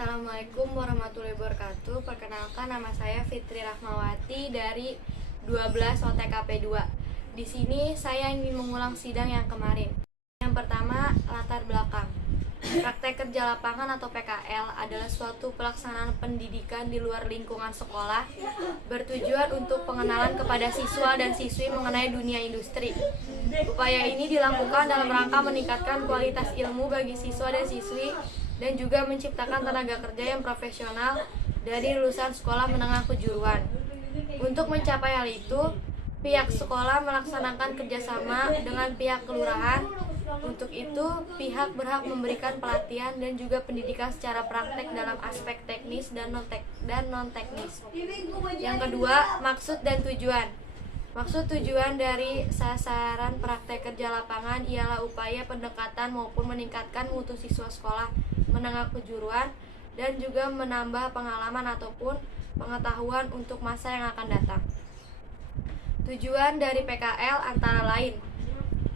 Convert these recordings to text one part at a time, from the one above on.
Assalamualaikum warahmatullahi wabarakatuh. Perkenalkan, nama saya Fitri Rahmawati dari 12 OTKP 2. Di sini saya ingin mengulang sidang yang kemarin. Yang pertama, latar belakang. Praktek kerja lapangan atau PKL adalah suatu pelaksanaan pendidikan di luar lingkungan sekolah bertujuan untuk pengenalan kepada siswa dan siswi mengenai dunia industri. Upaya ini dilakukan dalam rangka meningkatkan kualitas ilmu bagi siswa dan siswi dan juga menciptakan tenaga kerja yang profesional dari lulusan sekolah menengah kejuruan. Untuk mencapai hal itu, pihak sekolah melaksanakan kerjasama dengan pihak kelurahan. Untuk itu, pihak berhak memberikan pelatihan dan juga pendidikan secara praktek dalam aspek teknis dan non-teknis. Yang kedua, maksud dan tujuan. Maksud tujuan dari sasaran praktek kerja lapangan ialah upaya pendekatan maupun meningkatkan mutu siswa sekolah menengah kejuruan dan juga menambah pengalaman ataupun pengetahuan untuk masa yang akan datang. Tujuan dari PKL antara lain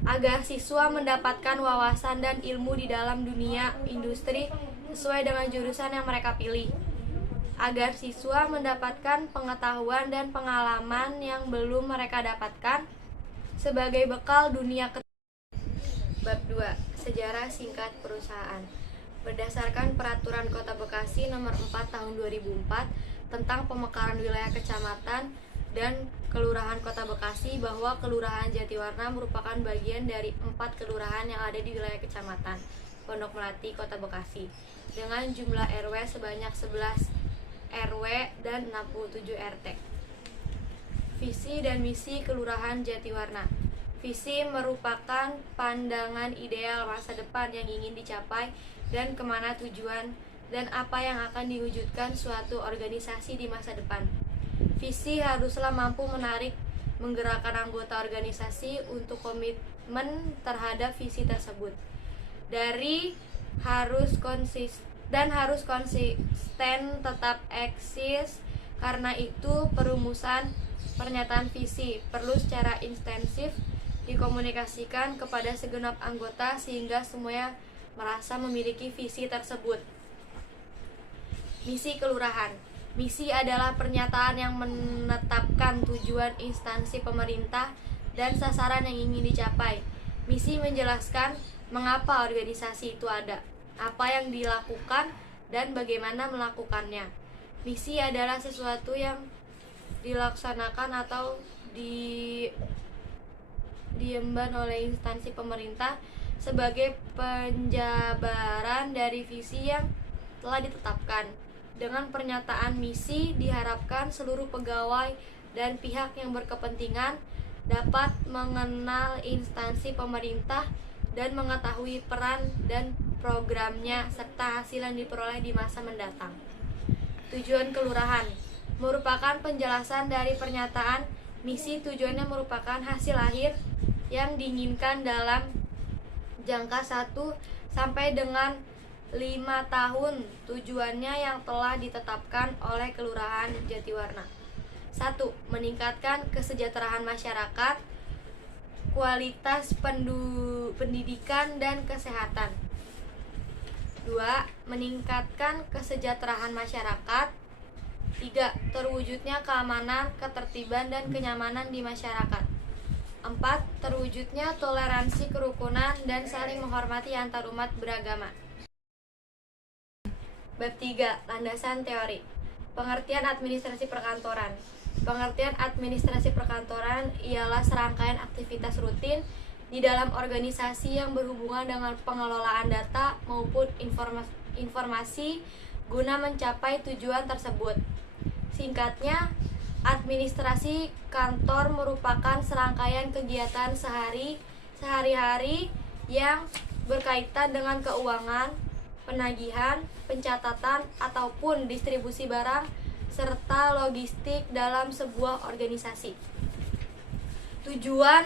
agar siswa mendapatkan wawasan dan ilmu di dalam dunia industri sesuai dengan jurusan yang mereka pilih, agar siswa mendapatkan pengetahuan dan pengalaman yang belum mereka dapatkan sebagai bekal dunia kerja. Bab 2. Sejarah singkat perusahaan. Berdasarkan Peraturan Kota Bekasi Nomor 4 Tahun 2004 tentang pemekaran wilayah kecamatan dan kelurahan Kota Bekasi, bahwa Kelurahan Jatiwarna merupakan bagian dari 4 kelurahan yang ada di wilayah kecamatan Pondok Melati, Kota Bekasi, dengan jumlah RW sebanyak 11 RW dan 67 RT. Visi dan misi Kelurahan Jatiwarna. Visi merupakan pandangan ideal masa depan yang ingin dicapai dan kemana tujuan dan apa yang akan diwujudkan suatu organisasi di masa depan. Visi haruslah mampu menarik, menggerakkan anggota organisasi untuk komitmen terhadap visi tersebut. Harus konsisten tetap eksis. Karena itu, perumusan pernyataan visi perlu secara intensif dikomunikasikan kepada segenap anggota sehingga semuanya merasa memiliki visi tersebut. Misi kelurahan. Misi adalah pernyataan yang menetapkan tujuan instansi pemerintah dan sasaran yang ingin dicapai. Misi menjelaskan mengapa organisasi itu ada, apa yang dilakukan, dan bagaimana melakukannya. Misi adalah sesuatu yang dilaksanakan atau diemban oleh instansi pemerintah sebagai penjabaran dari visi yang telah ditetapkan. Dengan pernyataan misi diharapkan seluruh pegawai dan pihak yang berkepentingan dapat mengenal instansi pemerintah dan mengetahui peran dan programnya serta hasil yang diperoleh di masa mendatang. Tujuan kelurahan merupakan penjelasan dari pernyataan misi. Tujuannya merupakan hasil akhir yang diinginkan dalam jangka 1 sampai dengan 5 tahun. Tujuannya yang telah ditetapkan oleh Kelurahan Jatiwarna. 1. Meningkatkan kesejahteraan masyarakat, kualitas pendidikan dan kesehatan. 2. Meningkatkan kesejahteraan masyarakat. 3. Terwujudnya keamanan, ketertiban, dan kenyamanan di masyarakat. 4. Terwujudnya toleransi, kerukunan, dan saling menghormati antar umat beragama. Bab 3. Landasan teori. Pengertian administrasi perkantoran. Pengertian administrasi perkantoran ialah serangkaian aktivitas rutin di dalam organisasi yang berhubungan dengan pengelolaan data maupun informasi guna mencapai tujuan tersebut. Singkatnya, administrasi kantor merupakan serangkaian kegiatan sehari-hari yang berkaitan dengan keuangan, penagihan, pencatatan, ataupun distribusi barang serta logistik dalam sebuah organisasi. Tujuan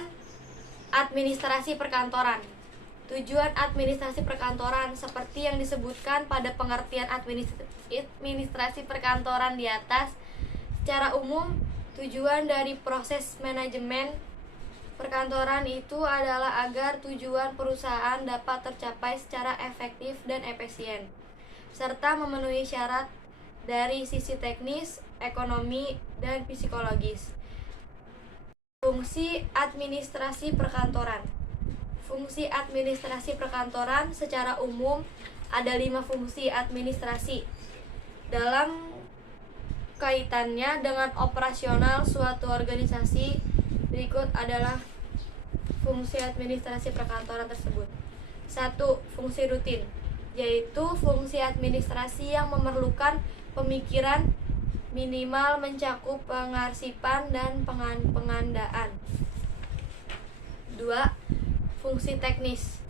administrasi perkantoran. Tujuan administrasi perkantoran seperti yang disebutkan pada pengertian administrasi perkantoran di atas. Secara umum, tujuan dari proses manajemen perkantoran itu adalah agar tujuan perusahaan dapat tercapai secara efektif dan efisien. serta memenuhi syarat dari sisi teknis, ekonomi, dan psikologis. Fungsi administrasi perkantoran. Fungsi administrasi perkantoran secara umum ada 5 fungsi administrasi dalam kaitannya dengan operasional suatu organisasi. Berikut adalah fungsi administrasi perkantoran tersebut. 1. Fungsi rutin, yaitu fungsi administrasi yang memerlukan pemikiran minimal mencakup pengarsipan dan pengandaan. 2. Fungsi teknis,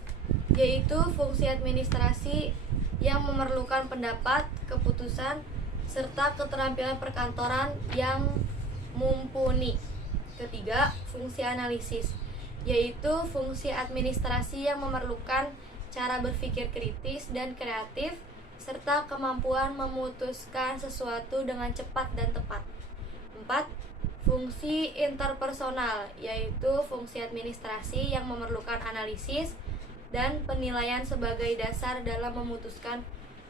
yaitu fungsi administrasi yang memerlukan pendapat, keputusan, serta keterampilan perkantoran yang mumpuni. 3. Fungsi analisis, yaitu fungsi administrasi yang memerlukan cara berpikir kritis dan kreatif, serta kemampuan memutuskan sesuatu dengan cepat dan tepat. 4. Fungsi interpersonal, yaitu fungsi administrasi yang memerlukan analisis dan penilaian sebagai dasar dalam memutuskan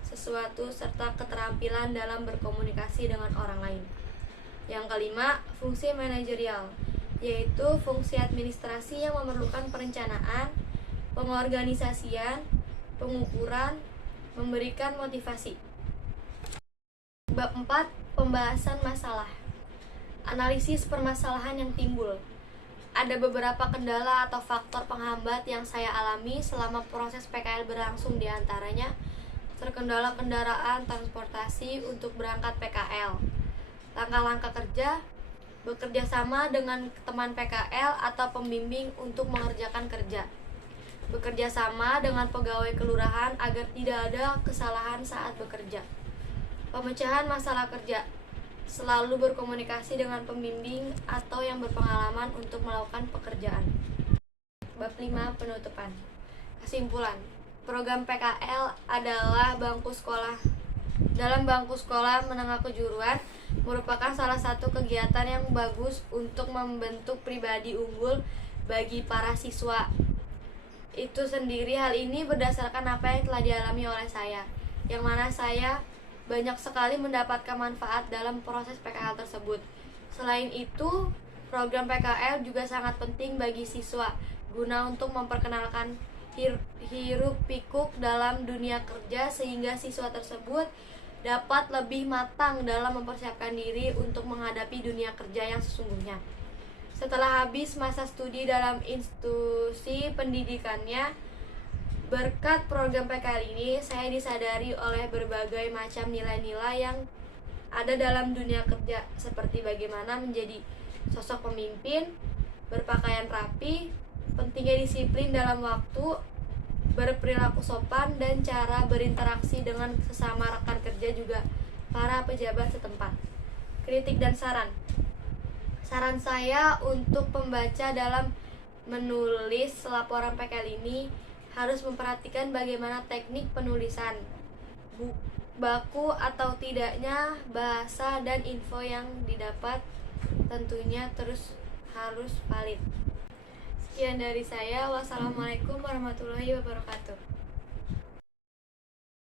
sesuatu serta keterampilan dalam berkomunikasi dengan orang lain. Yang kelima, fungsi manajerial, yaitu fungsi administrasi yang memerlukan perencanaan, pengorganisasian, pengukuran, memberikan motivasi. Bab 4. Pembahasan masalah. Analisis permasalahan yang timbul. Ada beberapa kendala atau faktor penghambat yang saya alami selama proses PKL berlangsung, diantaranya terkendala kendaraan transportasi untuk berangkat PKL, langkah-langkah kerja, bekerja sama dengan teman PKL atau pembimbing untuk mengerjakan kerja, bekerja sama dengan pegawai kelurahan agar tidak ada kesalahan saat bekerja, pemecahan masalah kerja, selalu berkomunikasi dengan pembimbing atau yang berpengalaman untuk melakukan pekerjaan. Bab 5. Penutupan. Kesimpulan, program PKL adalah dalam bangku sekolah menengah kejuruan merupakan salah satu kegiatan yang bagus untuk membentuk pribadi unggul bagi para siswa itu sendiri. Hal ini berdasarkan apa yang telah dialami oleh saya, yang mana saya banyak sekali mendapatkan manfaat dalam proses PKL tersebut. Selain itu, program PKL juga sangat penting bagi siswa guna untuk memperkenalkan hiruk pikuk dalam dunia kerja, sehingga siswa tersebut dapat lebih matang dalam mempersiapkan diri untuk menghadapi dunia kerja yang sesungguhnya. Setelah habis masa studi dalam institusi pendidikannya, berkat program PKL ini, saya disadari oleh berbagai macam nilai-nilai yang ada dalam dunia kerja, seperti bagaimana menjadi sosok pemimpin, berpakaian rapi, pentingnya disiplin dalam waktu, berperilaku sopan, dan cara berinteraksi dengan sesama rekan kerja juga para pejabat setempat. Kritik dan saran. Saran saya untuk pembaca dalam menulis laporan PKL ini harus memperhatikan bagaimana teknik penulisan, baku atau tidaknya bahasa, dan info yang didapat tentunya terus harus valid. Sekian dari saya. Wassalamualaikum warahmatullahi wabarakatuh.